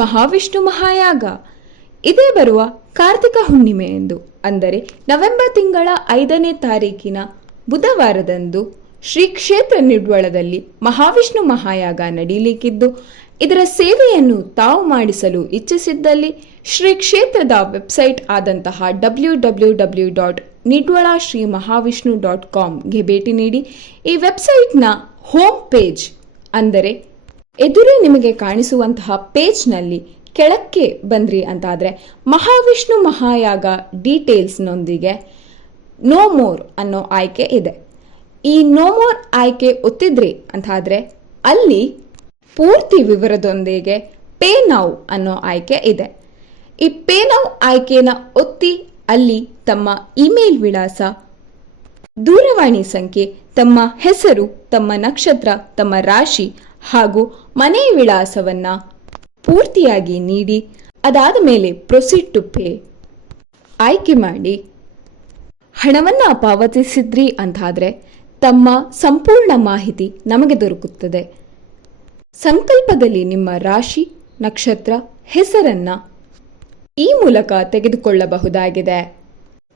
ಮಹಾವಿಷ್ಣು ಮಹಾಯಾಗ ಇದೇ ಬರುವ ಕಾರ್ತಿಕ ಹುಣ್ಣಿಮೆಯಂದು ಅಂದರೆ ನವೆಂಬರ್ ತಿಂಗಳ 5ನೇ ತಾರೀಕಿನ ಬುಧವಾರದಂದು ಶ್ರೀ ಕ್ಷೇತ್ರ ನಿಡ್ವಳದಲ್ಲಿ ಮಹಾವಿಷ್ಣು ಮಹಾಯಾಗ ನಡೆಯಲಿಕ್ಕಿದ್ದು, ಇದರ ಸೇವೆಯನ್ನು ತಾವು ಮಾಡಿಸಲು ಇಚ್ಛಿಸಿದ್ದಲ್ಲಿ ಶ್ರೀ ಕ್ಷೇತ್ರದ ವೆಬ್ಸೈಟ್ ಆದಂತಹ www.nidwalaShriMahavishnu.com ಭೇಟಿ ನೀಡಿ ಈ ವೆಬ್ಸೈಟ್ನ ಹೋಮ್ ಪೇಜ್ ಅಂದರೆ ಎದುರೇ ನಿಮಗೆ ಕಾಣಿಸುವಂತಹ ಪೇಜ್ನಲ್ಲಿ ಕೆಳಕ್ಕೆ ಬಂದ್ರಿ ಅಂತಾದರೆ ಮಹಾವಿಷ್ಣು ಮಹಾಯಾಗ ಡೀಟೇಲ್ಸ್ನೊಂದಿಗೆ ನೋ ಮೋರ್ ಅನ್ನೋ ಆಯ್ಕೆ ಇದೆ. ಈ ನೋ ಮೋರ್ ಆಯ್ಕೆ ಒತ್ತಿದ್ರಿ ಅಂತಾದರೆ ಅಲ್ಲಿ ಪೂರ್ತಿ ವಿವರದೊಂದಿಗೆ ಪೇ ನೌ ಅನ್ನೋ ಆಯ್ಕೆ ಇದೆ. ಈ ಪೇ ನೌ ಆಯ್ಕೆನ ಒತ್ತಿ ಅಲ್ಲಿ ತಮ್ಮ ಇಮೇಲ್ ವಿಳಾಸ, ದೂರವಾಣಿ ಸಂಖ್ಯೆ, ತಮ್ಮ ಹೆಸರು, ತಮ್ಮ ನಕ್ಷತ್ರ, ತಮ್ಮ ರಾಶಿ ಹಾಗೂ ಮನೆ ವಿಳಾಸವನ್ನ ಪೂರ್ತಿಯಾಗಿ ನೀಡಿ ಅದಾದ ಮೇಲೆ ಪ್ರೊಸೀಡ್ ಟು ಪೇ ಆಯ್ಕೆ ಮಾಡಿ ಹಣವನ್ನು ಪಾವತಿಸಿದ್ರಿ ಅಂತಾದರೆ ತಮ್ಮ ಸಂಪೂರ್ಣ ಮಾಹಿತಿ ನಮಗೆ ದೊರಕುತ್ತದೆ. ಸಂಕಲ್ಪದಲ್ಲಿ ನಿಮ್ಮ ರಾಶಿ, ನಕ್ಷತ್ರ, ಹೆಸರನ್ನ ಈ ಮೂಲಕ ತೆಗೆದುಕೊಳ್ಳಬಹುದಾಗಿದೆ.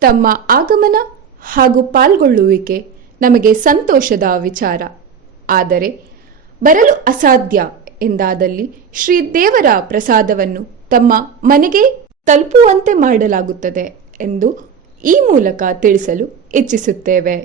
ತಮ್ಮ ಆಗಮನ ಹಾಗೂ ಪಾಲ್ಗೊಳ್ಳುವಿಕೆ ನಮಗೆ ಸಂತೋಷದ ವಿಚಾರ. ಆದರೆ ಬರಲು ಅಸಾಧ್ಯ ಎಂದಾದಲ್ಲಿ ಶ್ರೀ ದೇವರ ಪ್ರಸಾದವನ್ನು ತಮ್ಮ ಮನೆಗೆ ತಲುಪುವಂತೆ ಮಾಡಲಾಗುತ್ತದೆ ಎಂದು ಈ ಮೂಲಕ ತಿಳಿಸಲು ಇಚ್ಛಿಸುತ್ತೇವೆ.